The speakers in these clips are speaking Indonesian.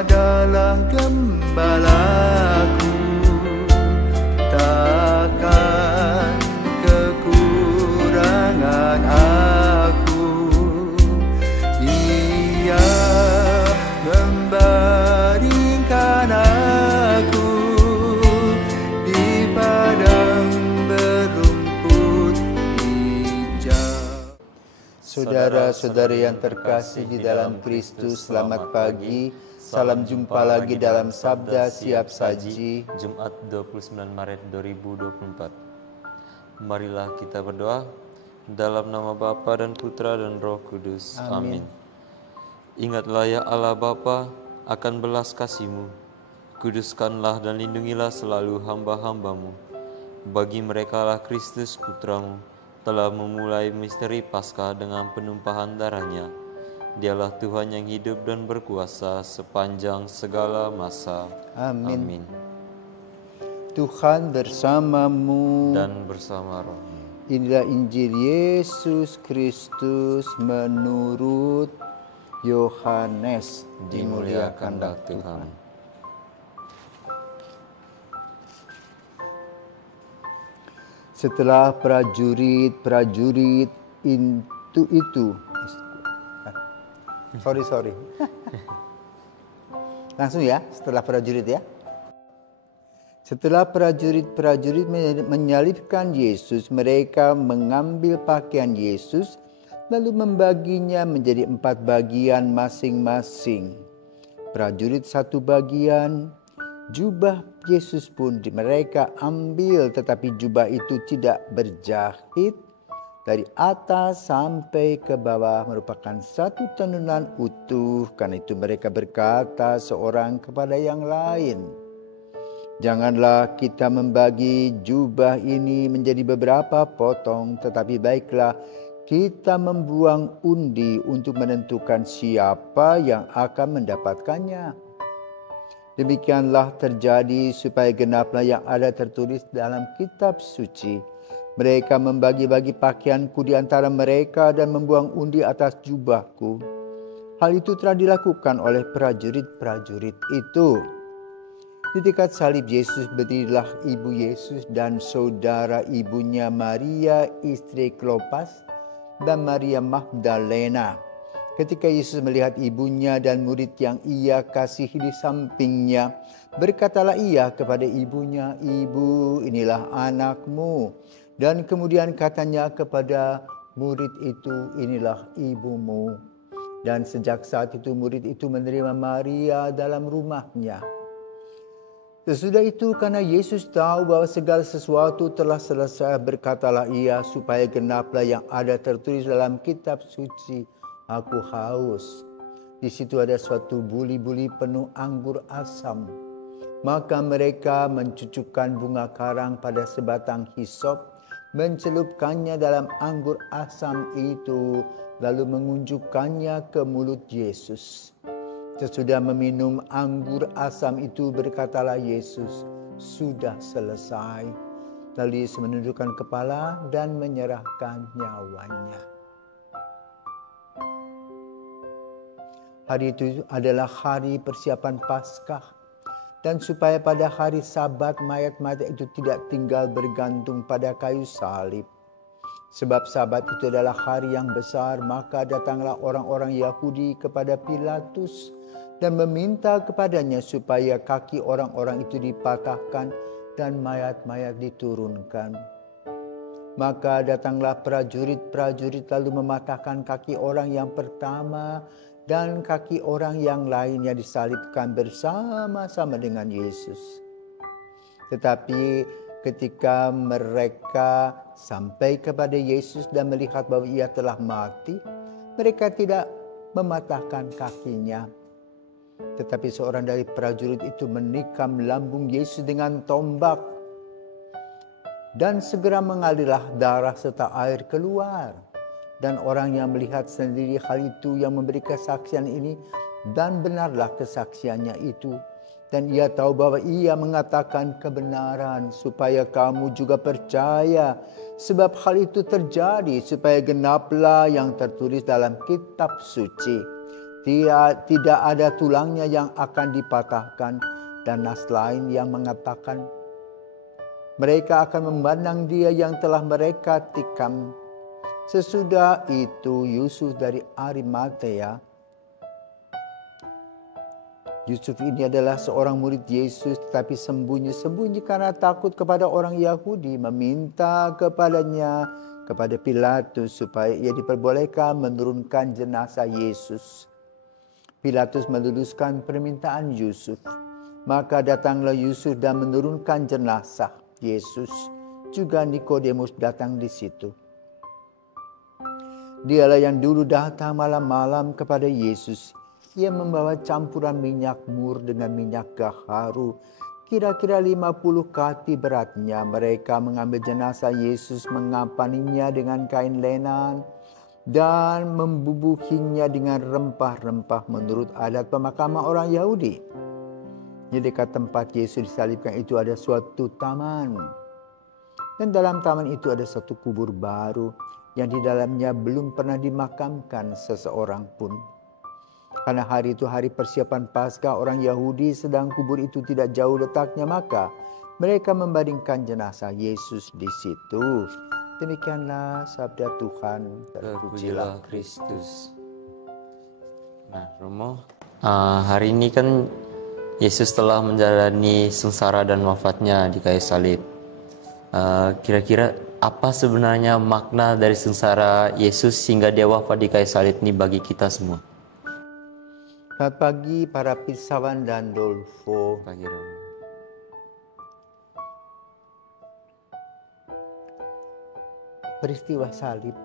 adalah gembalaku, takkan kekurangan aku. Ia membaringkan aku di padang berumput hijau. Saudara-saudari yang terkasih di dalam Kristus, selamat pagi. Salam jumpa lagi dalam Sabda Siap Saji, Jumat 29 Maret 2024. Marilah kita berdoa. Dalam nama Bapa dan Putra dan Roh Kudus. Amin. Ingatlah ya Allah Bapa akan belas kasih-Mu. Kuduskanlah dan lindungilah selalu hamba-hamba-Mu. Bagi mereka lah Kristus Putra-Mu telah memulai misteri Paskah dengan penumpahan darahnya. Dialah Tuhan yang hidup dan berkuasa sepanjang segala masa. Amin. Amin. Tuhan bersamamu Dan bersama roh. Inilah Injil Yesus Kristus menurut Yohanes. Dimuliakanlah Tuhan. Setelah prajurit itu sorry langsung ya, setelah prajurit ya. Setelah prajurit menyalibkan Yesus, mereka mengambil pakaian Yesus lalu membaginya menjadi 4 bagian masing-masing. Prajurit 1 bagian, jubah Yesus pun mereka ambil, tetapi jubah itu tidak berjahit. Dari atas sampai ke bawah merupakan satu tenunan utuh. Karena itu mereka berkata seorang kepada yang lain, "Janganlah kita membagi jubah ini menjadi beberapa potong, tetapi baiklah kita membuang undi untuk menentukan siapa yang akan mendapatkannya." Demikianlah terjadi supaya genaplah yang ada tertulis dalam kitab suci. Mereka membagi-bagi pakaianku di antara mereka dan membuang undi atas jubahku. Hal itu telah dilakukan oleh prajurit-prajurit itu. Di dekat salib Yesus berdirilah ibu Yesus dan saudara ibunya Maria istri Klopas dan Maria Magdalena. Ketika Yesus melihat ibunya dan murid yang ia kasihi di sampingnya, berkatalah ia kepada ibunya, "Ibu, inilah anakmu." Dan kemudian katanya kepada murid itu, "Inilah ibumu." Dan sejak saat itu murid itu menerima Maria dalam rumahnya. Sesudah itu karena Yesus tahu bahwa segala sesuatu telah selesai, berkatalah ia supaya genaplah yang ada tertulis dalam kitab suci, "Aku haus." Di situ ada suatu buli-buli penuh anggur asam. Maka mereka mencucukkan bunga karang pada sebatang hisop, mencelupkannya dalam anggur asam itu, lalu mengunjukkannya ke mulut Yesus. Sesudah meminum anggur asam itu, berkatalah Yesus, "Sudah selesai." Lalu Yesus menundukkan kepala dan menyerahkan nyawanya. Hari itu adalah hari persiapan Paskah. Dan supaya pada hari Sabat mayat-mayat itu tidak tinggal bergantung pada kayu salib. Sebab Sabat itu adalah hari yang besar, maka datanglah orang-orang Yahudi kepada Pilatus dan meminta kepadanya supaya kaki orang-orang itu dipatahkan dan mayat-mayat diturunkan. Maka datanglah prajurit-prajurit lalu mematahkan kaki orang yang pertama dan kaki orang yang lainnya disalibkan bersama-sama dengan Yesus. Tetapi ketika mereka sampai kepada Yesus dan melihat bahwa ia telah mati, mereka tidak mematahkan kakinya. Tetapi seorang dari prajurit itu menikam lambung Yesus dengan tombak. Dan segera mengalirlah darah serta air keluar. Dan orang yang melihat sendiri hal itu yang memberi kesaksian ini, dan benarlah kesaksiannya itu. Dan ia tahu bahwa ia mengatakan kebenaran supaya kamu juga percaya. Sebab hal itu terjadi supaya genaplah yang tertulis dalam kitab suci. Tidak ada tulangnya yang akan dipatahkan, dan nas lain yang mengatakan, mereka akan memandang dia yang telah mereka tikam. Sesudah itu Yusuf dari Arimatea. Yusuf ini adalah seorang murid Yesus, tetapi sembunyi-sembunyi karena takut kepada orang Yahudi, meminta kepada Pilatus supaya ia diperbolehkan menurunkan jenazah Yesus. Pilatus meluluskan permintaan Yusuf. Maka datanglah Yusuf dan menurunkan jenazah Yesus. Juga Nikodemus datang di situ. Dialah yang dulu datang malam-malam kepada Yesus. Ia membawa campuran minyak mur dengan minyak gaharu. Kira-kira 50 kati beratnya. Mereka mengambil jenazah Yesus, mengapaninya dengan kain lenan, dan membubuhinya dengan rempah-rempah menurut adat pemakaman orang Yahudi. Di dekat tempat Yesus disalibkan itu ada suatu taman. Dan dalam taman itu ada satu kubur baru yang di dalamnya belum pernah dimakamkan seseorang pun. Karena hari itu hari persiapan Paskah orang Yahudi, sedang kubur itu tidak jauh letaknya, maka mereka membaringkan jenazah Yesus di situ. Demikianlah sabda Tuhan. Terpujilah Kristus. Nah, Romo, hari ini kan Yesus telah menjalani sengsara dan wafatnya di kayu salib. Kira-kira apa sebenarnya makna dari sengsara Yesus sehingga dia wafat di kayu salib ini bagi kita semua? Selamat pagi para Pisawan dan Dolfo. Pagi, Romo. Peristiwa salib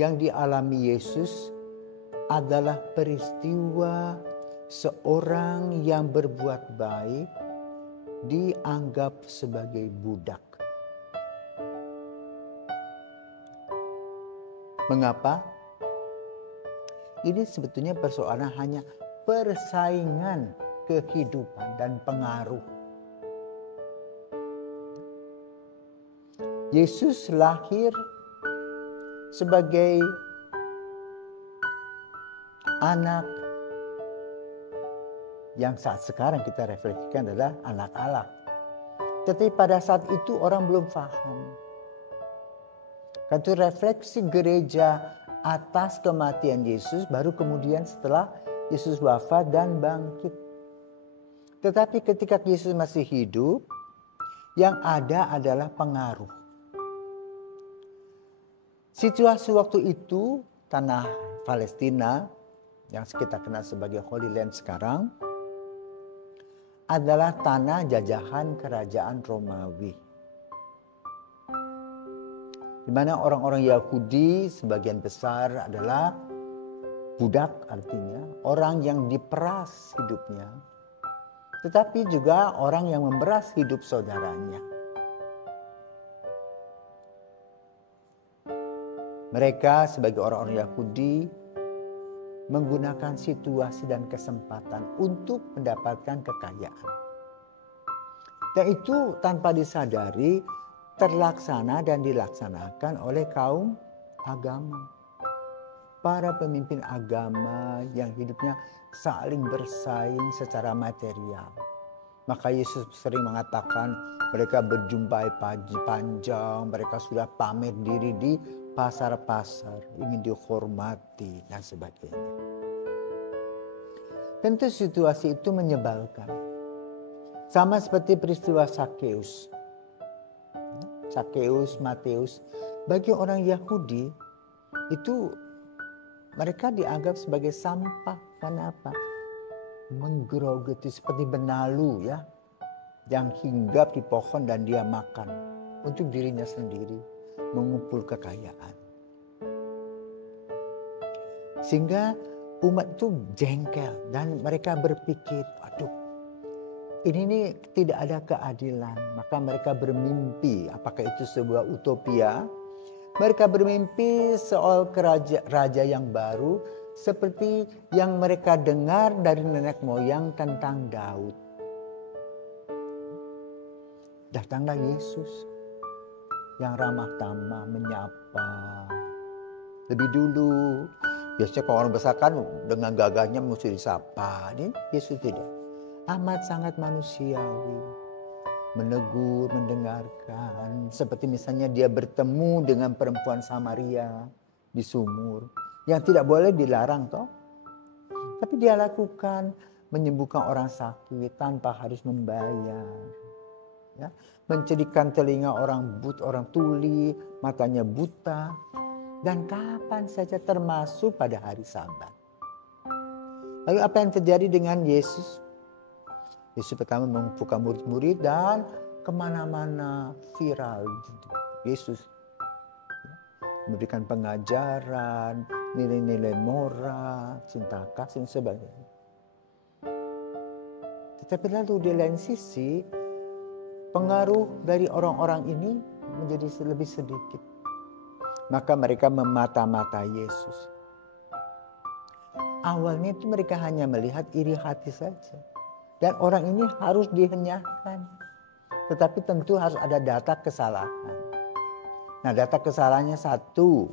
yang dialami Yesus adalah peristiwa seorang yang berbuat baik dianggap sebagai budak. Mengapa? Ini sebetulnya persoalan hanya persaingan kehidupan dan pengaruh. Yesus lahir sebagai anak yang saat sekarang kita refleksikan adalah anak Allah. Tetapi pada saat itu orang belum paham. Karena itu refleksi gereja atas kematian Yesus baru kemudian setelah Yesus wafat dan bangkit. Tetapi ketika Yesus masih hidup, yang ada adalah pengaruh. Situasi waktu itu, tanah Palestina yang kita kenal sebagai Holy Land sekarang adalah tanah jajahan kerajaan Romawi. Di mana orang-orang Yahudi sebagian besar adalah budak, artinya orang yang diperas hidupnya. Tetapi juga orang yang memeras hidup saudaranya. Mereka sebagai orang-orang Yahudi menggunakan situasi dan kesempatan untuk mendapatkan kekayaan. Dan itu tanpa disadari terlaksana dan dilaksanakan oleh kaum agama. Para pemimpin agama yang hidupnya saling bersaing secara material. Maka Yesus sering mengatakan mereka berjumpai pagi panjang, mereka sudah pamer diri di pasar-pasar, ingin dihormati dan sebagainya. Tentu situasi itu menyebalkan. Sama seperti peristiwa Sakeus. Sakeus, Mateus, bagi orang Yahudi itu mereka dianggap sebagai sampah. Kenapa? Menggerogoti seperti benalu ya, yang hinggap di pohon dan dia makan untuk dirinya sendiri, mengumpul kekayaan. Sehingga umat itu jengkel dan mereka berpikir, aduh, ini nih tidak ada keadilan. Maka mereka bermimpi, apakah itu sebuah utopia? Mereka bermimpi soal raja yang baru seperti yang mereka dengar dari nenek moyang tentang Daud. Datanglah Yesus yang ramah tamah, menyapa. Lebih dulu Biasanya kalau orang besar kan dengan gagahnya mesti disapa. Ini Yesus tidak. Amat sangat manusiawi. Menegur, mendengarkan. Seperti misalnya dia bertemu dengan perempuan Samaria di sumur. Yang tidak boleh dilarang toh. Tapi dia lakukan, menyembuhkan orang sakit tanpa harus membayar. Ya. Mencerikan telinga orang orang tuli, matanya buta. Dan kapan saja termasuk pada hari Sabat. Lalu apa yang terjadi dengan Yesus? Yesus pertama membuka murid-murid dan kemana-mana viral. Yesus memberikan pengajaran, nilai-nilai moral, cinta kasih dan sebagainya. Tetapi lalu di lain sisi, pengaruh dari orang-orang ini menjadi lebih sedikit. Maka mereka memata-mata Yesus. Awalnya itu mereka hanya melihat iri hati saja. Dan orang ini harus dihenyahkan. Tetapi tentu harus ada data kesalahan. Nah, data kesalahannya satu,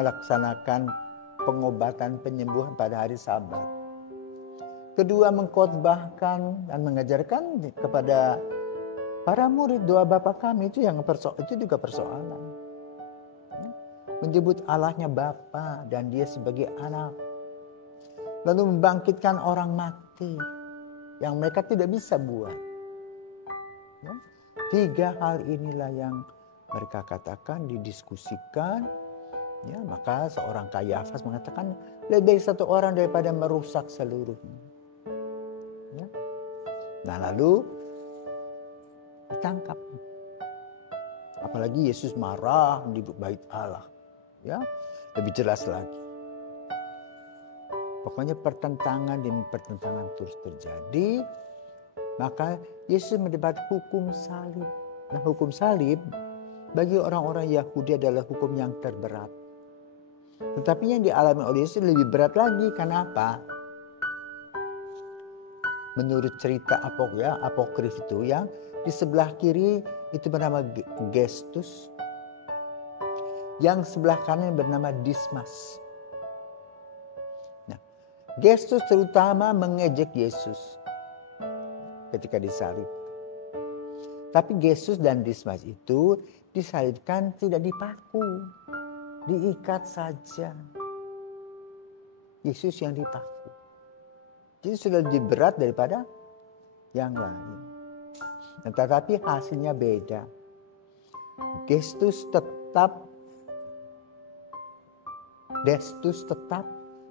melaksanakan pengobatan penyembuhan pada hari Sabat. Kedua, mengkhotbahkan dan mengajarkan kepada para murid doa Bapa kami itu juga persoalan. Menyebut Allahnya Bapa dan dia sebagai anak. Lalu membangkitkan orang mati yang mereka tidak bisa buat. Ya. 3 hal inilah yang mereka katakan, didiskusikan. Ya, maka seorang Kayafas mengatakan lebih baik 1 orang daripada merusak seluruhnya. Ya. Nah lalu ditangkap. Apalagi Yesus marah di bait Allah. Ya, lebih jelas lagi. Pokoknya pertentangan demi pertentangan terus terjadi. Maka Yesus mendebat hukum salib. Nah, hukum salib bagi orang-orang Yahudi adalah hukum yang terberat. Tetapi yang dialami oleh Yesus lebih berat lagi. Kenapa? Menurut cerita apokrif itu yang di sebelah kiri itu bernama Gestus. Yang sebelah kanan bernama Dismas. Nah, Gestus terutama mengejek Yesus ketika disalib. Tapi Gestus dan Dismas itu disalibkan tidak dipaku, diikat saja. Yesus yang dipaku. Jadi sudah lebih berat daripada yang lain. Nah, tetapi hasilnya beda. Gestus tetap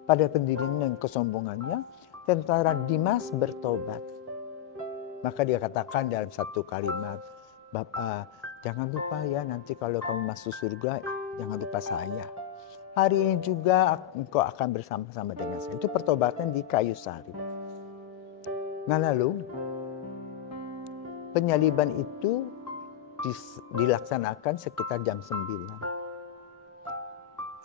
pada pendirian dan kesombongannya, sementara Dimas bertobat. Maka dia katakan dalam satu kalimat, Bapak jangan lupa ya nanti kalau kamu masuk surga, jangan lupa saya. Hari ini juga engkau akan bersama-sama dengan saya. Itu pertobatan di kayu salib. Nah lalu penyaliban itu dilaksanakan sekitar jam 9.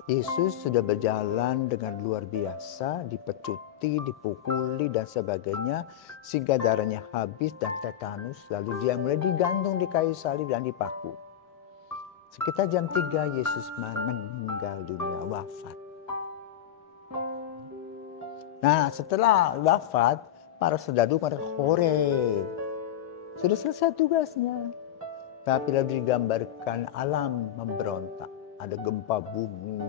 Yesus sudah berjalan dengan luar biasa, dipecuti, dipukuli dan sebagainya, sehingga darahnya habis dan tetanus. Lalu dia mulai digantung di kayu salib dan dipaku. Sekitar jam 3 Yesus meninggal dunia, wafat. Nah setelah wafat, para serdadu pada hore. Sudah selesai tugasnya. Tapi lalu digambarkan alam memberontak. Ada gempa bumi,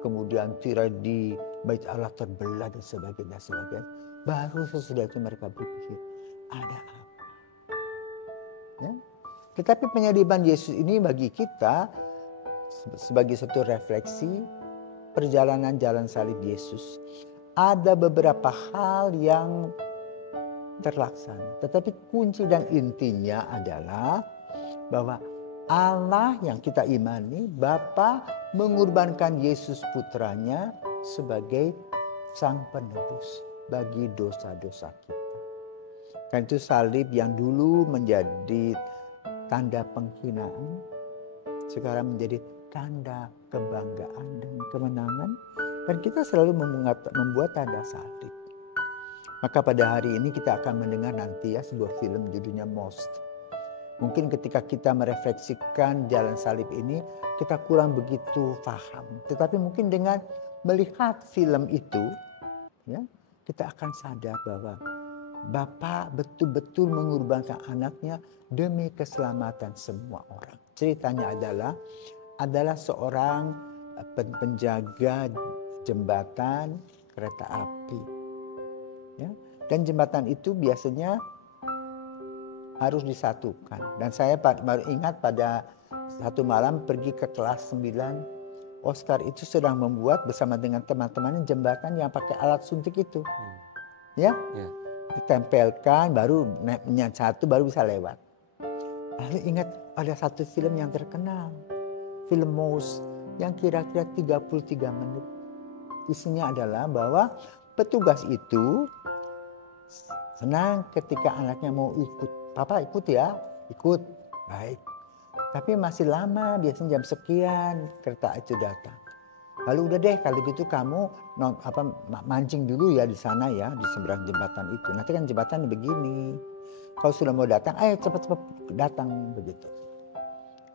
kemudian tirai di bait Allah terbelah dan sebagainya. Baru sesudah itu mereka berpikir, ada apa? Ya? Tetapi penyaliban Yesus ini bagi kita sebagai satu refleksi perjalanan jalan salib Yesus. Ada beberapa hal yang terlaksana. Tetapi kunci dan intinya adalah bahwa Allah yang kita imani, Bapa mengorbankan Yesus putranya sebagai sang penebus bagi dosa-dosa kita. Kan itu salib yang dulu menjadi tanda penghinaan, sekarang menjadi tanda kebanggaan dan kemenangan. Dan kita selalu membuat tanda salib. Maka pada hari ini kita akan mendengar nanti sebuah film judulnya Most. Mungkin ketika kita merefleksikan jalan salib ini, kita kurang begitu paham. Tetapi mungkin dengan melihat film itu, ya, kita akan sadar bahwa Bapa betul-betul mengorbankan anaknya demi keselamatan semua orang. Ceritanya adalah seorang penjaga jembatan kereta api. Ya, dan jembatan itu biasanya harus disatukan. Dan saya baru ingat pada satu malam pergi ke kelas 9, Oscar itu sedang membuat bersama dengan teman-temannya jembatan yang pakai alat suntik itu. Ya, ditempelkan baru satu baru bisa lewat. Lalu ingat ada satu film yang terkenal, film Mouse yang kira-kira 33 menit. Isinya adalah bahwa petugas itu senang ketika anaknya mau ikut. Papa ikut ya, ikut. Baik. Tapi masih lama, biasanya jam sekian kereta itu datang. Lalu udah deh kalau gitu kamu mancing dulu ya di sana ya, di seberang jembatan itu. Nanti kan jembatan begini. Kalau sudah mau datang, ayo cepat-cepat datang begitu.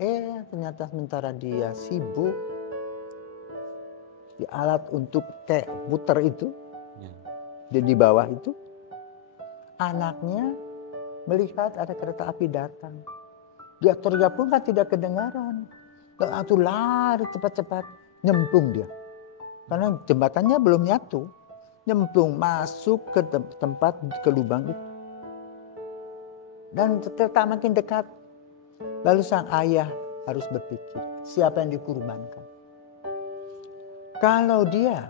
Ternyata sementara dia sibuk di alat untuk kayak puter itu, di bawah itu, anaknya melihat ada kereta api datang. Dia teriak pun kan tidak kedengaran. Lalu lari cepat-cepat, nyemplung dia. Karena jembatannya belum nyatu. Nyemplung masuk ke tempat, ke lubang itu. Dan kereta makin dekat. Lalu sang ayah harus berpikir, siapa yang dikorbankan? Kalau dia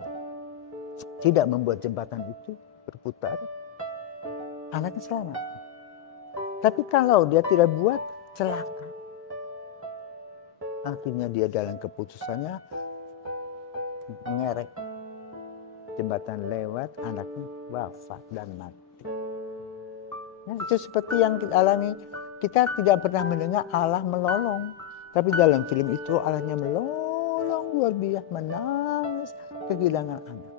tidak membuat jembatan itu berputar, anaknya selamat. Tapi kalau dia tidak buat, celaka. Akhirnya dia dalam keputusannya ngerek. Jembatan lewat, anaknya wafat dan mati. Nah, itu seperti yang kita alami. Kita tidak pernah mendengar Allah melolong. Tapi dalam film itu Allahnya melolong luar biasa, menangis kehilangan anak.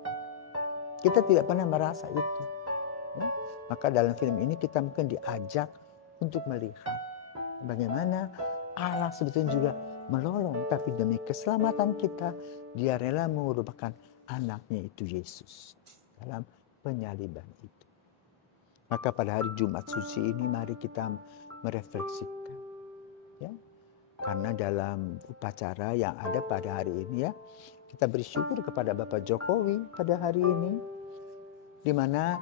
Kita tidak pernah merasa itu. Ya? Maka dalam film ini kita mungkin diajak untuk melihat bagaimana Allah sebetulnya juga menolong. Tapi demi keselamatan kita, dia rela mengorbankan anaknya itu Yesus dalam penyaliban itu. Maka pada hari Jumat Suci ini mari kita merefleksikan. Ya? Karena dalam upacara yang ada pada hari ini ya, kita bersyukur kepada Bapak Jokowi pada hari ini. Di mana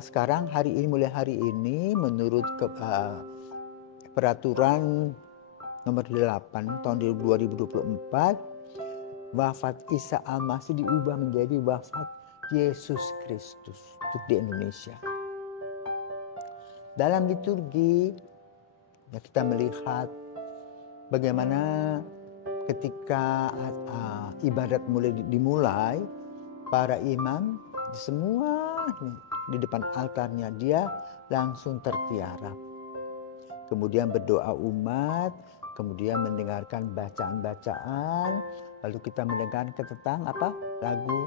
sekarang hari ini, mulai hari ini menurut peraturan nomor 8 tahun 2024, wafat Isa Al-Masih diubah menjadi wafat Yesus Kristus untuk di Indonesia. Dalam liturgi ya, kita melihat bagaimana ketika ibadat dimulai, para imam semua di depan altarnya dia langsung tertiarap. Kemudian berdoa umat, kemudian mendengarkan bacaan-bacaan, lalu kita mendengarkan tentang lagu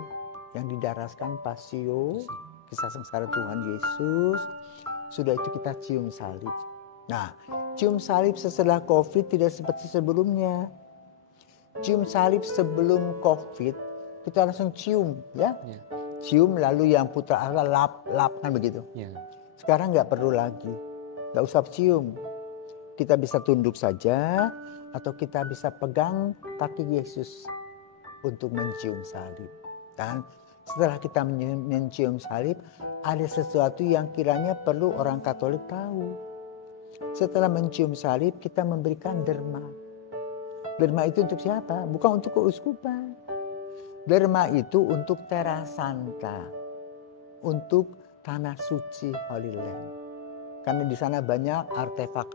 yang didaraskan Pasio, kisah sengsara Tuhan Yesus. Sudah itu kita cium salib. Nah, cium salib setelah COVID tidak seperti sebelumnya. Cium salib sebelum COVID kita langsung cium, ya. Cium lalu yang putra Allah lap kan begitu. Sekarang nggak perlu lagi, nggak usah cium. Kita bisa tunduk saja atau kita bisa pegang kaki Yesus untuk mencium salib. Dan setelah kita mencium salib, ada sesuatu yang kiranya perlu orang Katolik tahu. Setelah mencium salib, kita memberikan derma. Derma itu untuk siapa? Bukan untuk keuskupan. Derma itu untuk Terra Santa, untuk tanah suci Holy Land. Karena di sana banyak artefak,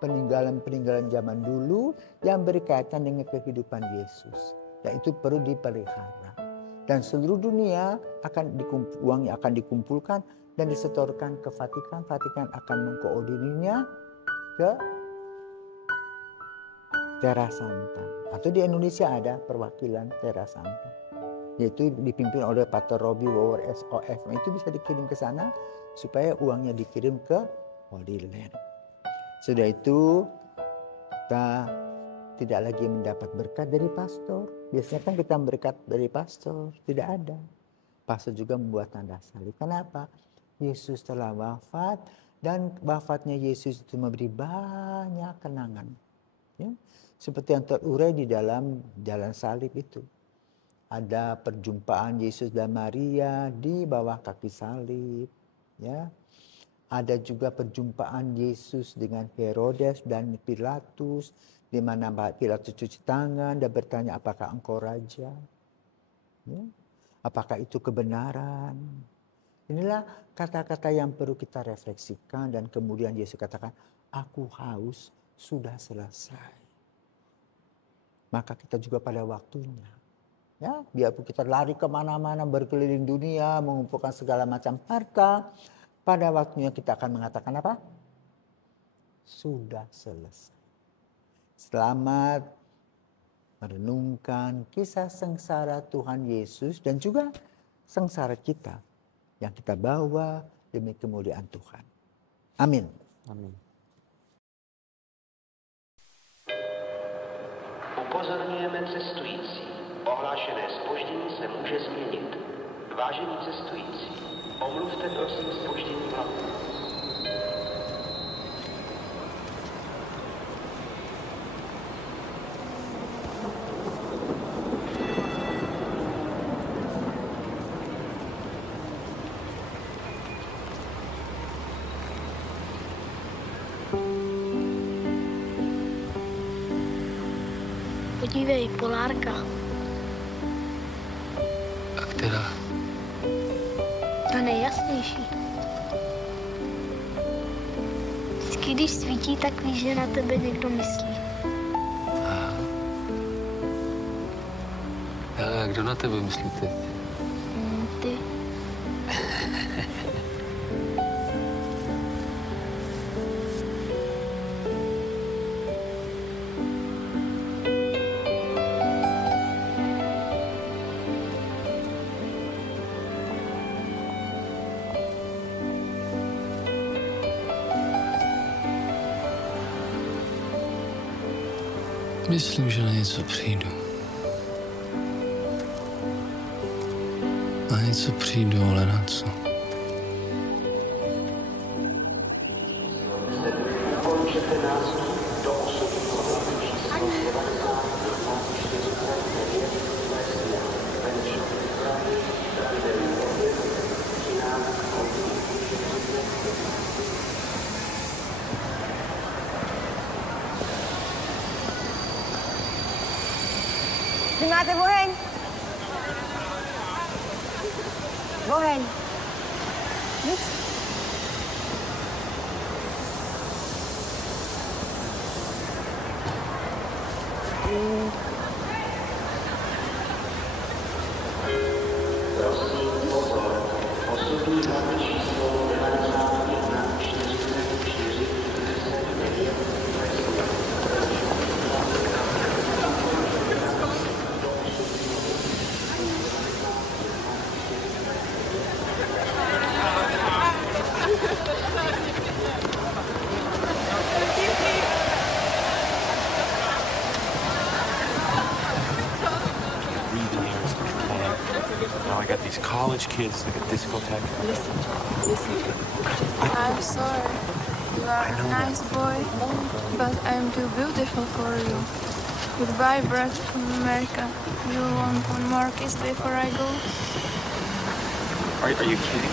peninggalan-peninggalan zaman dulu yang berkaitan dengan kehidupan Yesus. Dan itu perlu dipelihara. Dan seluruh dunia uangnya akan dikumpulkan dan disetorkan ke Vatikan. Vatikan akan mengkoordinirnya ke Terra Santa. Atau di Indonesia ada perwakilan Terra Santa. Yaitu dipimpin oleh Pater Robi Wower SOF. Itu bisa dikirim ke sana supaya uangnya dikirim ke Holy Land. Sudah itu kita tidak lagi mendapat berkat dari pastor. Biasanya kan kita berkat dari pastor, tidak ada. Pastor juga membuat tanda salib. Kenapa? Yesus telah wafat dan wafatnya Yesus itu memberi banyak kenangan. Ya, seperti yang terurai di dalam jalan salib itu. Ada perjumpaan Yesus dan Maria di bawah kaki salib. Ya. Ada juga perjumpaan Yesus dengan Herodes dan Pilatus, di mana Pilatus cuci tangan dan bertanya, apakah engkau raja? Ya. Apakah itu kebenaran? Inilah kata-kata yang perlu kita refleksikan, dan kemudian Yesus katakan, aku haus, sudah selesai. Maka kita juga pada waktunya. Ya, biarpun kita lari kemana-mana, berkeliling dunia, mengumpulkan segala macam harta, pada waktunya kita akan mengatakan apa? Sudah selesai. Selamat merenungkan kisah sengsara Tuhan Yesus dan juga sengsara kita yang kita bawa demi kemuliaan Tuhan. Amin. Amin. Upozorňujeme cestující. Ohlášené zpoždění se může změnit. Vážení cestující, omluvte prosím zpoždění vlaku. Podívej, polárka. A která? Ta nejjasnější. Vždycky, když svítí, tak víš, že na tebe někdo myslí. Aha. A kdo na tebe myslí teď? Ty. Myslím, že na něco přijdu. Na něco přijdu, ale na co? Ukončete nástup do osobního vlaku číslo 90 Vy máte oheň? Oheň. Nic? Prosím pozor, osobní vlak číslo 91 44 49 Now I got these college kids, like a discotheque. Listen. I'm sorry. You are a nice boy, but I'm too beautiful for you. Goodbye, Brad from America. You want one more kiss before I go? Are you kidding?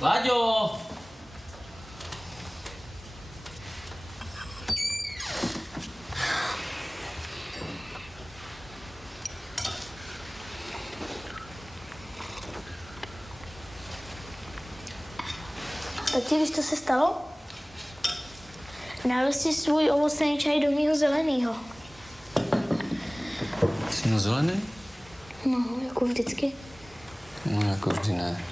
Láďo! Tati, víš, co se stalo? Nalil si svůj ovocný čaj do mýho zeleného. Jsi měl zelený? No, jako vždycky. No, jako vždy ne.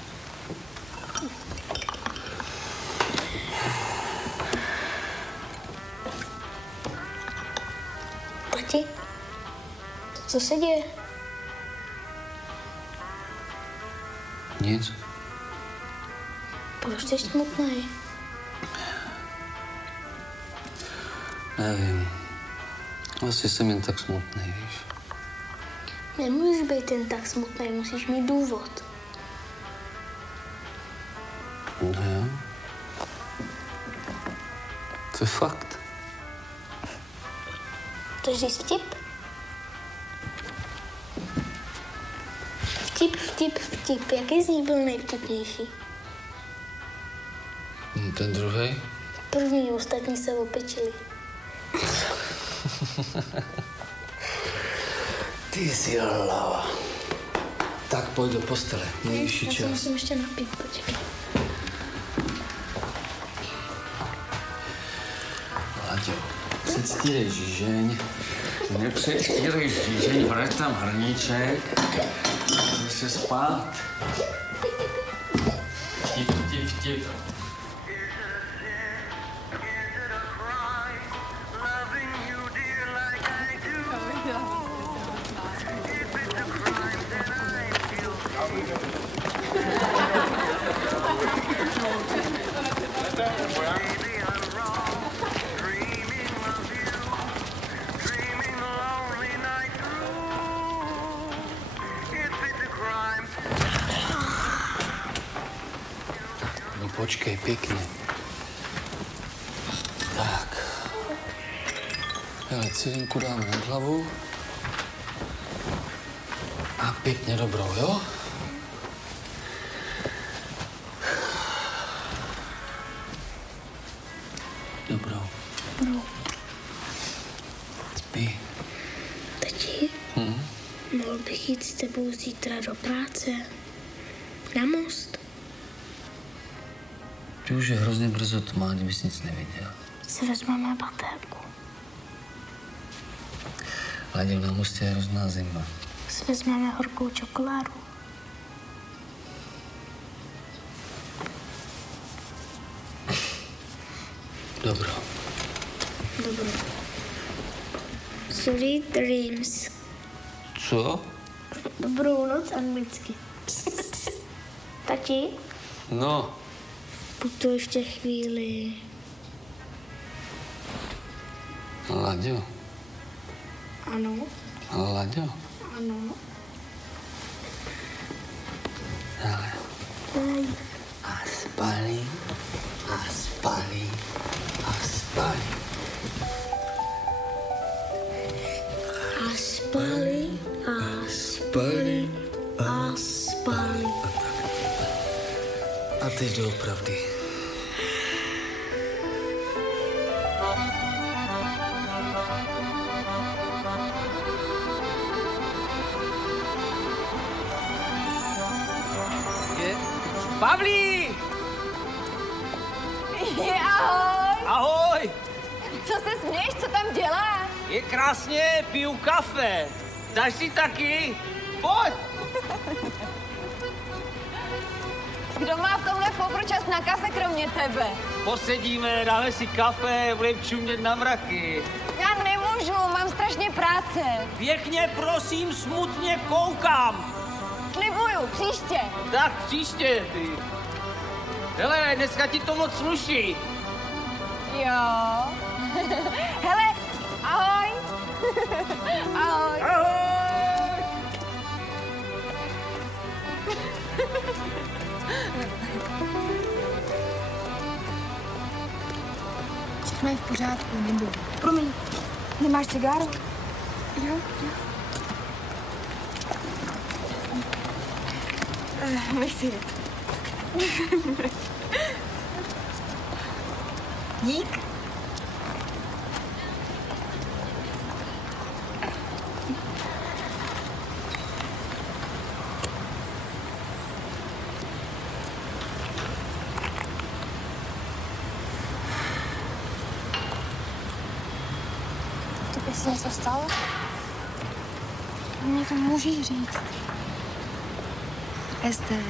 Tati, co se děje? Nic. Proč jsi smutný? Nevím. Asi jsem jen tak smutný, víš. Nemůžeš být jen tak smutný, musíš mít důvod. No jo. To je fakt. Chceš říct vtip? Vtip. Jaký z nich byl nejvtipnější? Ten druhý? První, ostatní se opečili. Ty jsi hlava. Tak pojď do postele, nejvyšší Já se čas. musím ještě napít, počkej. Láďo, předstírej žížeň. Nepředstírej žížeň, vrať tam hrníček. Jdi se spát. Vtip. No počkej, pěkně. Tak. Hele, cilinku dáme na hlavu. A pěkně dobrou, jo? Dobrou. Spí. Tati, mohl bych jít s tebou zítra do práce? Na most? Ty už je hrozně brzo tmá, kdybys nic neviděl. Si vezmeme baterku. Láďo, na mostě je hrozná zima. Si vezmeme horkou čokoládu. Dobro. Sweet dreams. Co? Dobrou noc anglicky. Tati, No. putu ještě chvíli. Láďo. Ano, Láďo. ano. Hele. A spali. A teď doopravdy. Pavlí! Ahoj! Ahoj! Co se směješ, co tam děláš? Je krásně, piju kafe. Dáš si taky? Pojď! Kdo má v tomhle fofru čas na kafe kromě tebe? Posedíme, dáme si kafe, budeme čumět na mraky. Já nemůžu, mám strašně práce. Pěkně prosím, smutně koukám. Slibuju, příště. Tak příště, ty. Hele, dneska ti to moc sluší. Jo. Hele, ahoj. Ahoj. Ahoj! Všechno je v pořádku, nebudu. Promiň, nemáš cigáru? Jo. Nechci jít. Dík. Tobě se něco stalo? Mně to můžeš říct. Ester,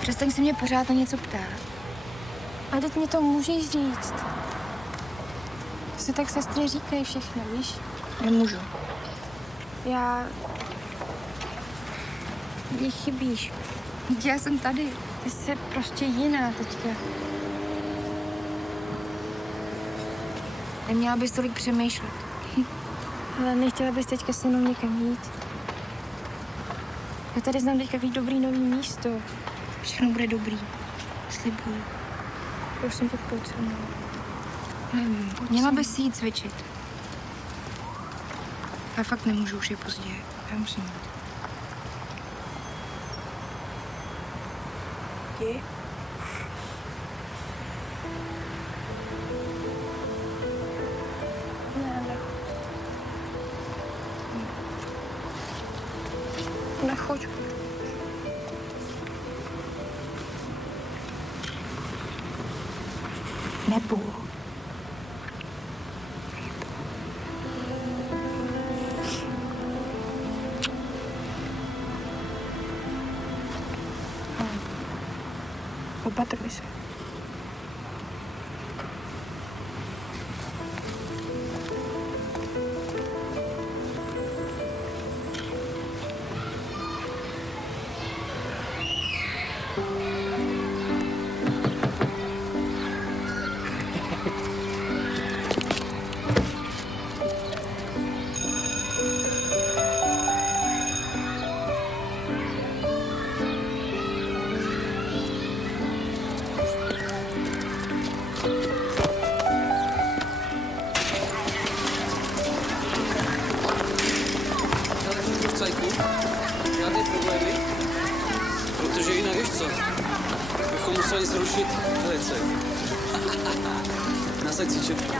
přestaň se mě pořád na něco ptát. A teď mi to můžeš říct. To si tak sestry říkají všechno, víš? Nemůžu. Mně chybíš. Já jsem tady. Ty jsi prostě jiná teďka. Neměla bys tolik přemýšlet. Ale nechtěla bys teďka se mnou někam jít. Já tady znám teďka víc dobrý nový místo. Všechno bude dobrý. Slibuju. Prosím tě, pojď se mnou. Měla bys jít cvičit. Já fakt nemůžu, už je pozdě. Já musím jít. Jdi. Nechoď. Nebo. Opatruj se. Žádné problémy, protože jinak víš co, bychom museli zrušit velice. Nasaď si čepku.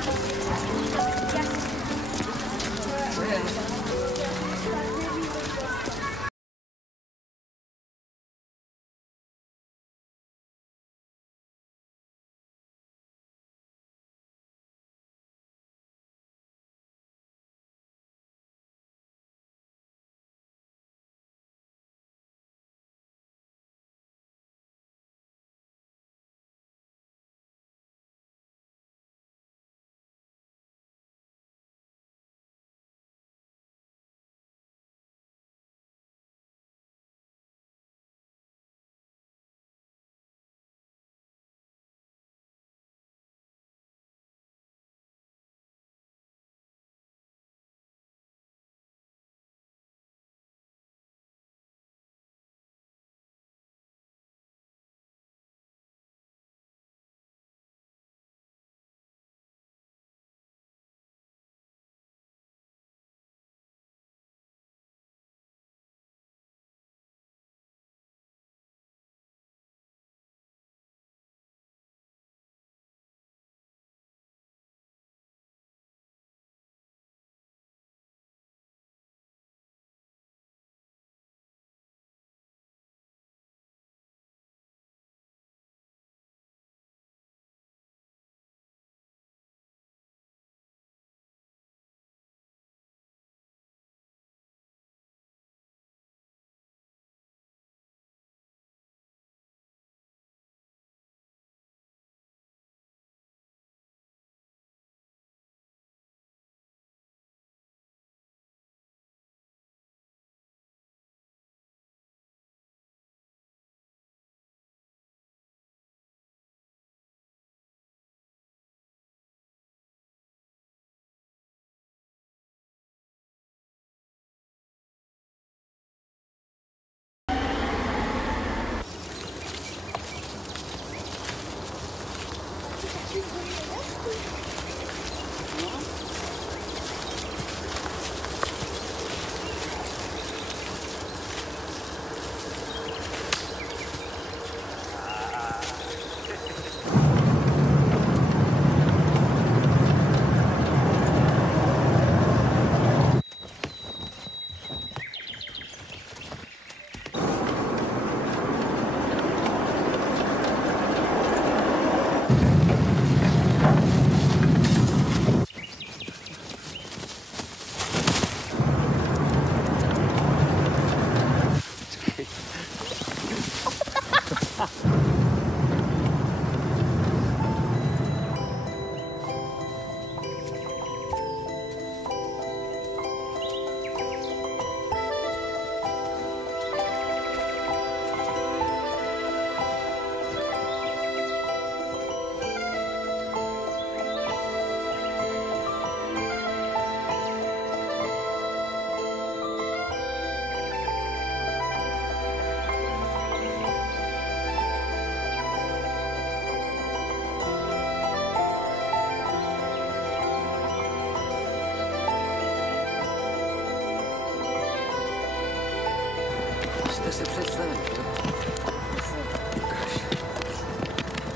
Můžete se představit, to?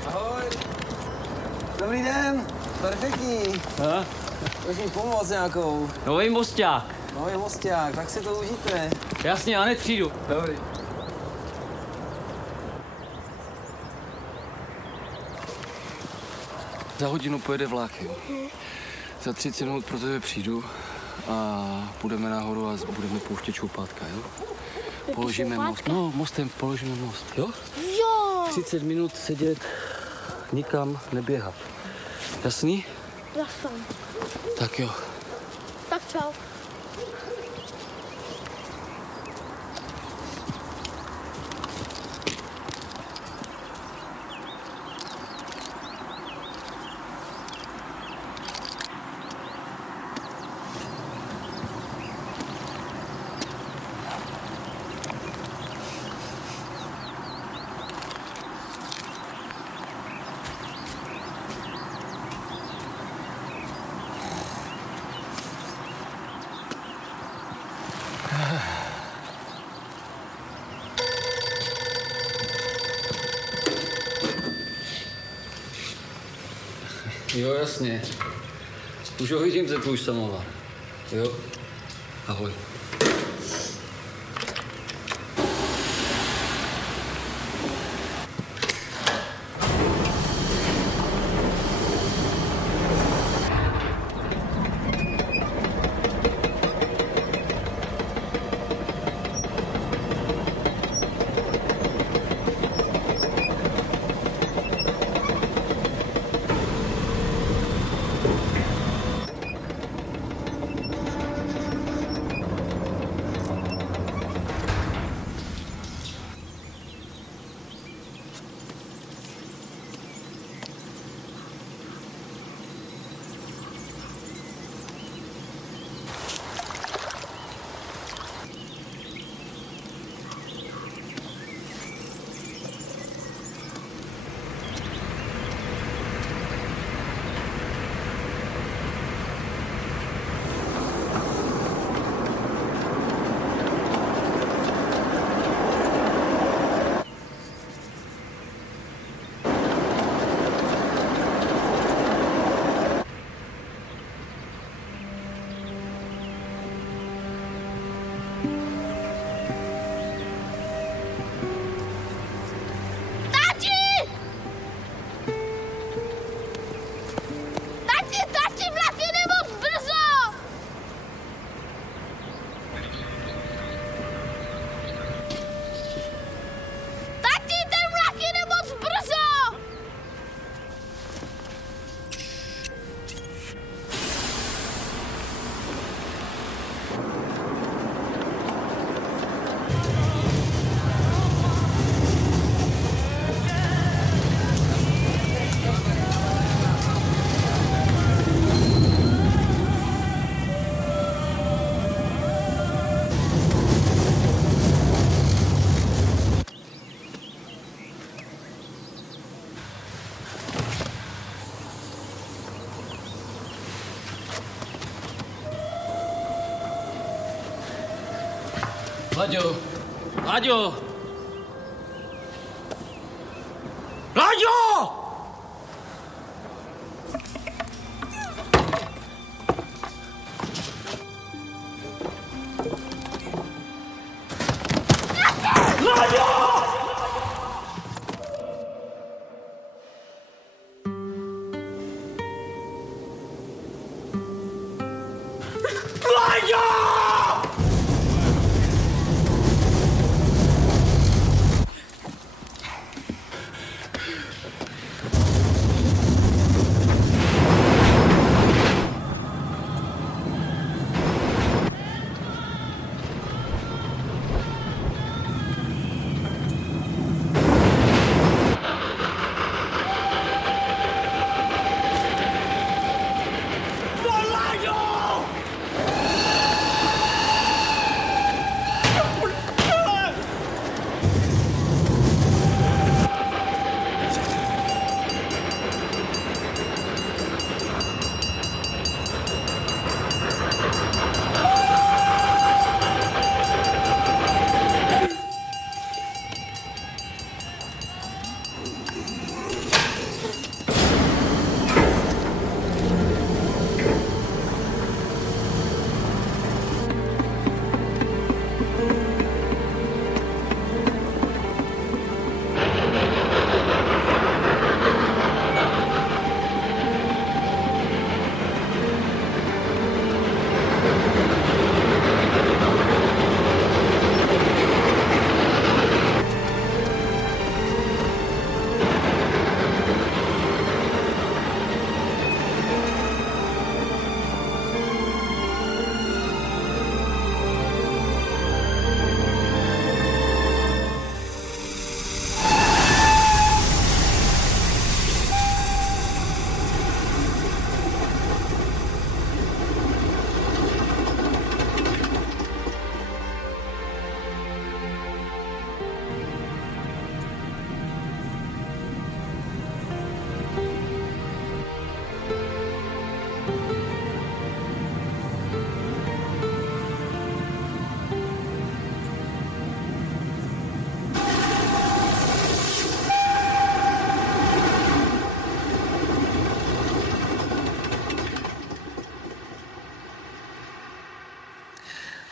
Ahoj. Dobrý den. Perfektní. Můžu mi pomoct nějakou? Nový mosták. Nový mosták, tak si to užijte. Jasně, já hned přijdu. Dobrý. Za hodinu pojede vlak, jo. Za 30 minut pro tebe přijdu a půjdeme nahoru a budeme pouštět čoupátka, jo? Položíme most. No, mostem položíme most, jo? Jo! 30 minut sedět, nikam neběhat. Jasný? Jasný. Tak jo. Tak čau. Jo, jasně. Už ho vidím, ten tvůj samovar. Jo? Ahoj. Láďo! Láďo! Láďo!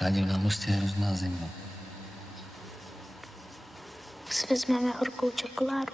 Rádi na mostě je hrozná zima. Si vezmeme horkou čokoládu.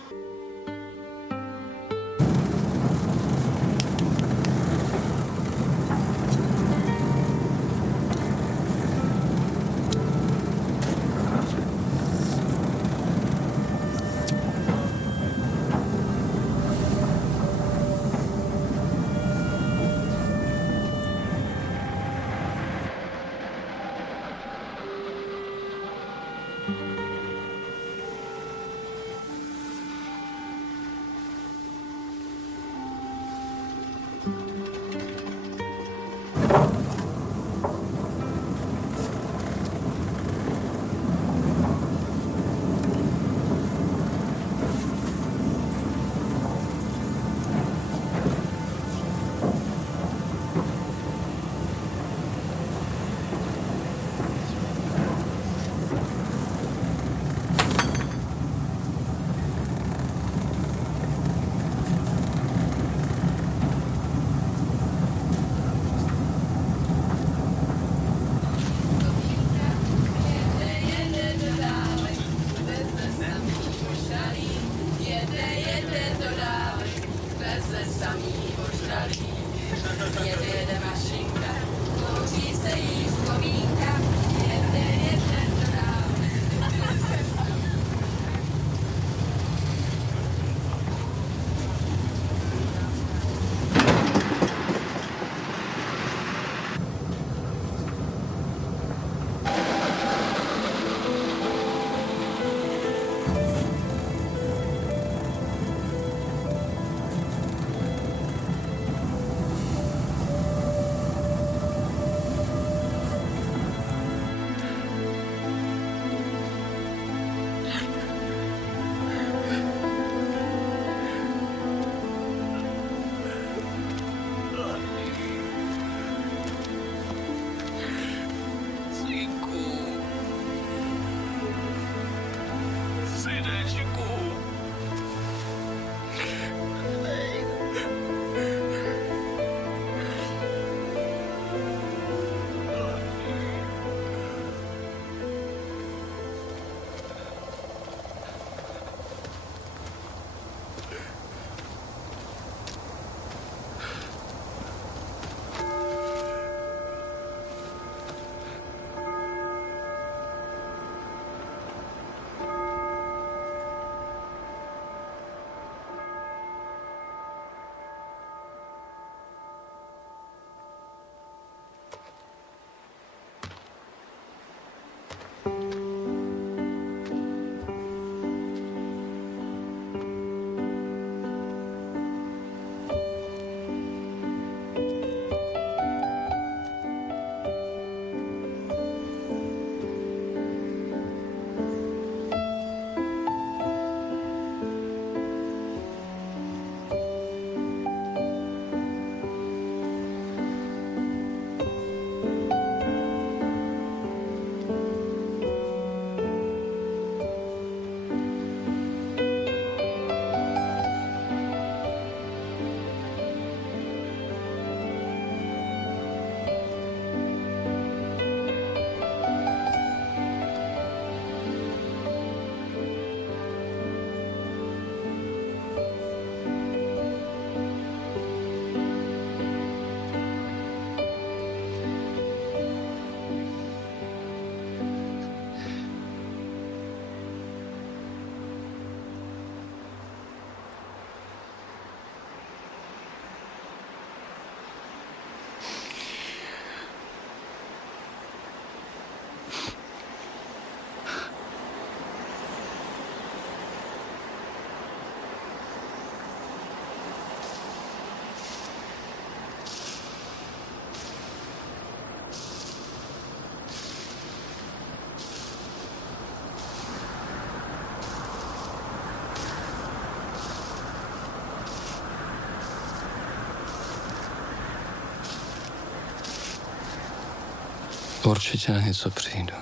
Určitě na něco přijdu.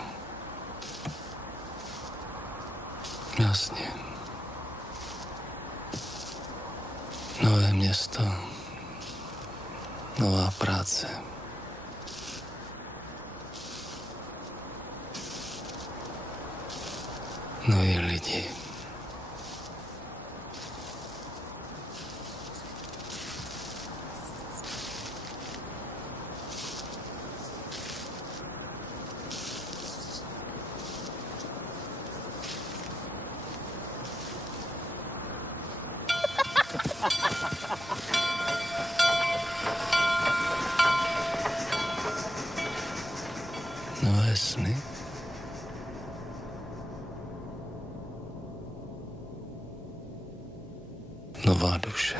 Jasně. Nové město. Nová práce. Noví lidi. Nové sny. Nová duše.